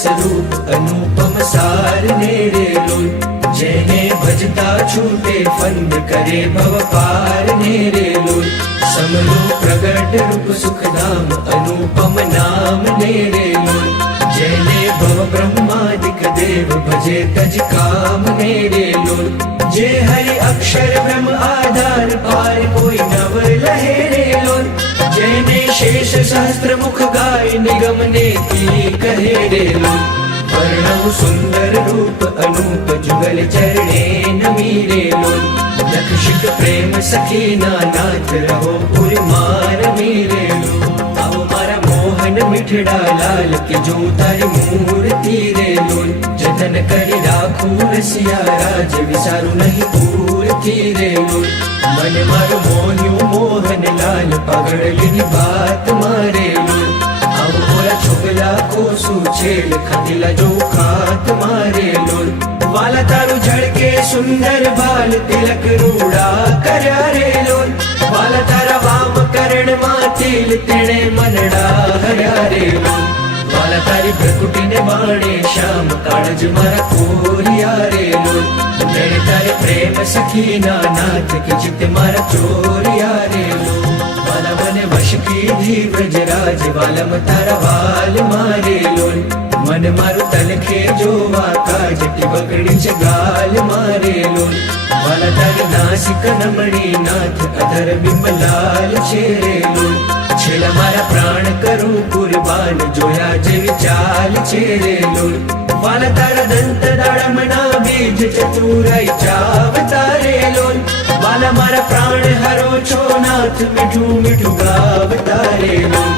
રસરૂપ અનુપમ સાર નેરેલું જેને ભજતા છૂટે ફંદ કરે ભવ પાર નેરેલું સમરૂ પ્રગટ રૂપ સુખધામ અનુપમ નામ નેરેલું જેને ભવ બ્રહ્માદિક દેવ ભજે તજ કામ નેરેલું જે હરિ અક્ષર બ્રહ્મ આધાર પાર કોઈ નવ લહેરેલું જેને શેષ સહસ્ત્ર મુખ ગાય નિગમ નેતિ કહેરેલું વર્ણવ સુંદર રૂપ અનુપ જુગલ ચરણે નમીરેલું લક્ષિક પ્રેમ સખીના નાથ રહો પુરમાર મીરેલું આવો મારા મોહન મીઠડા લાલ કે જો તારી મૂર્તિ રેલું જતન કરી રાખું રસિયા રાજ વિસારું નહીં પૂરથી રેલું મન મારું મોહ્યું મોહન લાલ પગડલીની વાત મારેલું આવો મોરા છોકલા કોસું છેલ ખાધેલા જો ખાત મારેલું વાલા તારું ઝળકે સુંદર બાલ તિલક રૂડા કર્યા રેલોન વાલા તારા વામ કરણમાં તિલ તેણે મનડા હર્યા રેલોન વાલા તારી પ્રકૃતિને બાણે શ્યામ કાળજ મારા કોરિયા રેલોન તેણે તારે પ્રેમ સખીના નાથ કે ચિત્ત મારા ચોરિયા રેલોન વાલા મને વશ કીધી વ્રજરાજ વાલમ તારા વાલ મારેલોન મન મારું તલખે જોવા કાજટી બગડી છે ગાલ મારેલું વાલા તારી નાસિક નમણી નાથ અધર બિંબલાલ છેરેલું છેલ્લા મારા પ્રાણ કરું કુરબાન જોયા જેવી ચાલ છેરેલું વાલા તારા દંત દાડમના બીજ ચતુરાઈ ચાવ તારેલું વાલા મારા પ્રાણ હરો છો નાથ મીઠું મીઠું ગાવ તારેલું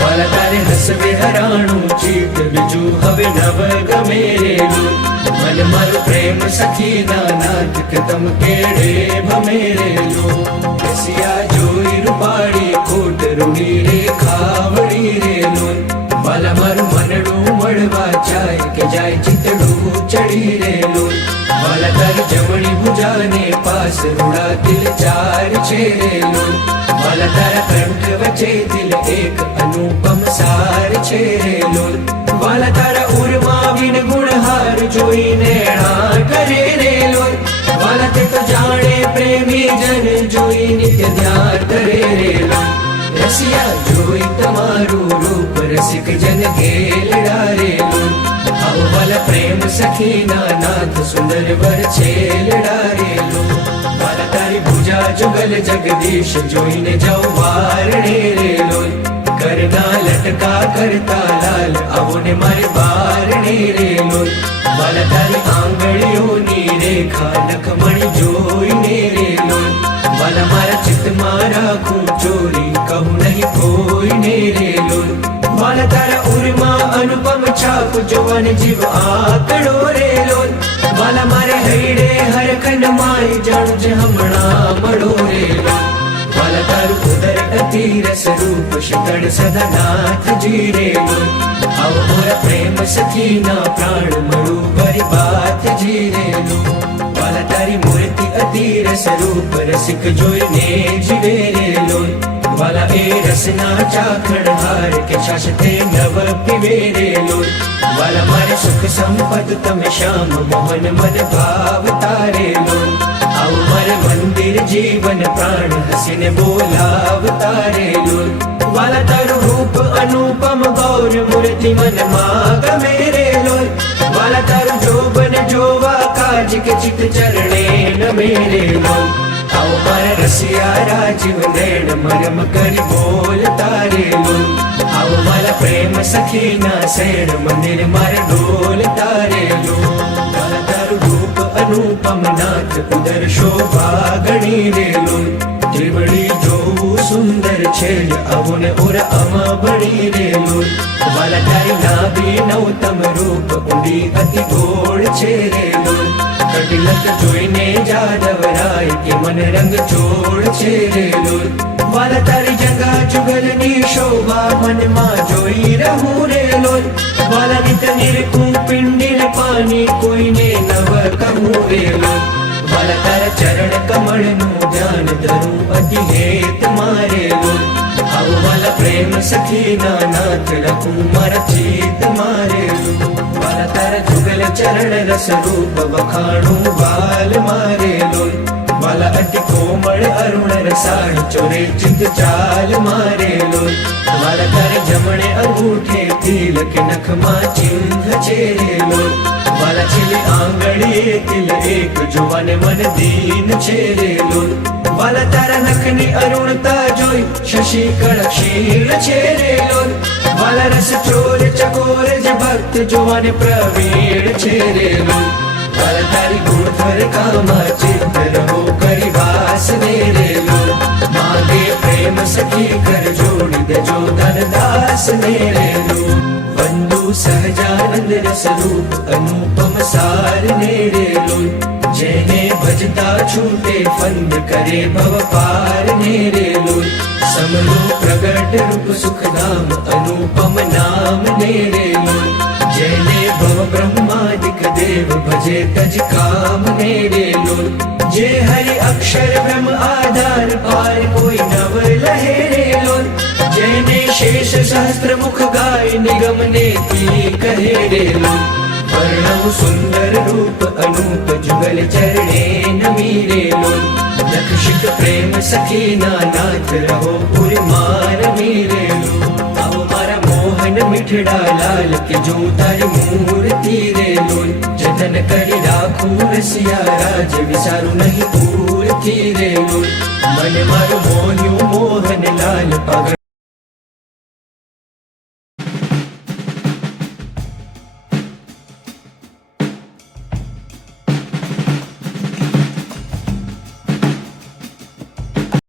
વાલા તારે હસવે હરાણું ચિત્ત બીજું હવે નવ ગમેરેલું મન મારું પ્રેમ સખીના નાથ કે તમ કેડે ભમેરેલું રસિયા જોઈ રૂપાળી કોટ રૂડી રે ખાવડી રેલું વાલા મારું મનડું મળવા જાય કે જાય ચિતડું ચડી રેલું વાલા તારી જમણી ભુજાને પાસ રૂડા દિલ ચાર છેરેલું વાલા તારા કંઠ વચ્ચે દિલ એક અનુપમ સાર છેરેલું વાલા તારા ઉરમાં વિન ગુણહાર જોઈને ણા કરે રેલું વાલા તે તો જાણે પ્રેમી જન જોઈ નિત્ય ધ્યાન કરે રેલું રસિયા જોઈ તમારું રૂપ રસિક જન ગેલડા રેલું આવો વાલા પ્રેમ સખીના નાથ સુંદર વર છેલડા રેલું વાલા તારી ભુજા જુગલ જગદીશ જોઈને જાઉં વારણે રેલોન કરના લટકા કરતા લાલ આવો ને મારી બારણે રેલોન વાલા તારી આંગળીઓની રેખા લખમણી જોઈને રેલોન વાલા મારા ચિત્તમાં રાખું ચોરી કહું નહીં કોઈને રેલોન વાલા તારા ઉરમાં અનુપમ છાપ જોવાને જીવ આકડો રેલોન વાલા મારે હૈડે હરખંડ માય જાણું છે હમણાં મળો રેલોન વાલા તારું ઉદર અતિ રસ રૂપ શીતળ સદા નાથ જીરેલોન આવો મોરા પ્રેમ સખીના પ્રાણ મળું ભરી બાત જીરેલોન વાલા તારી મૂર્તિ અતિ રસ રૂપ રસિક જોઈને જીવે રેલોન વાલા એ રસના ચાખણ હાર કે શાસતે નવ પીવે રેલોન વાલા મારે સુખ સંપદ તમે શ્યામ મોહન મન ભાવ તારેલોન આવું મારે મંદિર જીવન પ્રાણ હસીને બોલાવ તારેલોન વાલા તારું રૂપ અનુપમ ગૌર મૂર્તિ મનમાં ગમે રેલોન વાલા તારું જોબન જોવા કાજ કે ચિત ચરણે નમે રેલોન આવો મારા રસિયા રાજીવ નૈણ મરમ કરી બોલ તારેલું આવો મારા પ્રેમ સખીના શેણ મંદિર મારે ડોલ તારેલું વાલા તારું રૂપ અનુપમ નાથ ઉદર શોભા ગણી રેલું ત્રિવડી જોવું સુંદર છે આવો ને ઓરા અમા બળી રેલું વાલા તારી નાભી નવતમ રૂપ ઊંડી અતિ ગોળ છે રેલું કટિલક જોઈને જાદવરાય કે મન રંગ છોડ છે રેલું વાલા તારી જગા જુગલની શોભા મનમાં જોઈ રહું રેલું વાલા નિત નિરખું પિંડીલ પાણી કોઈને નવ કહું રેલું વાલા તારા ચરણ કમળનું ધ્યાન ધરું અતિ હેત મારેલું આવો વાલા પ્રેમ સખીના નાથ રાખું મારા ચિત્ત મારેલું વાલા તારા જુગલ ચરણ રસ રૂપ વખાણું બાલ મારે લોલ વાલા અતિ કોમળ અરુણ રસાળ ચોરે ચિત ચાલ મારે લોલ વાલા તારે જમણે અંગૂઠે તિલક નખમાં ચિહ્ન છે રે લોલ વાલા છેલ્લી આંગળીએ તિલ એક જોવાને મન દીન છે રે લોલ વાલા તારા નખની અરુણતા જોઈ શશી કળ ક્ષીણ છે રે લોલ વાલા રસ ચોર ચકોર જ ભક્ત જોવાને પ્રવીણ છે રે લોલ વાલા તારી ગુણધર કામા ચિત્ત રહો કરી વાસ ને રે લોલ માગે પ્રેમ સખી કર જોડી દેજો ધનદાસ ને રે લોલ વંદુ સહજાનંદ રસ રૂપ અનુપમ સાર ને રે લોલ જેને ભજતા છૂટે ફંદ કરે ભવ પાર ને રે લોલ સમરો પ્રગટ રૂપ સુખધામ અનુપમ નામ ને રે લોલ જેને ભવ બ્રહ્માદિક દેવ ભજે તજ કામ ને રે લોલ જે હરિ અક્ષર બ્રહ્મ આધાર પાર કોઈ નવ લહે રે લોલ જેને શેષ સહસ્ત્ર મુખ ગાય નિગમ ને કી કહે રે લોલ વર્ણવ સુંદર રૂપ અનુપ જુગલ ચરણે નમી રે લોલ નખશિક પ્રેમ સખી નાથ રહો પુર માર મીરે લો આવો મારા મોહન મીઠડા લાલ કે જો તારી મૂર્તિ રે લોલ જતન કરી રાખું રસિયા રાજ વિસારું નહીં પૂરથી રે લોલ મન મારું મોહ્યું મોહન લાલ પગ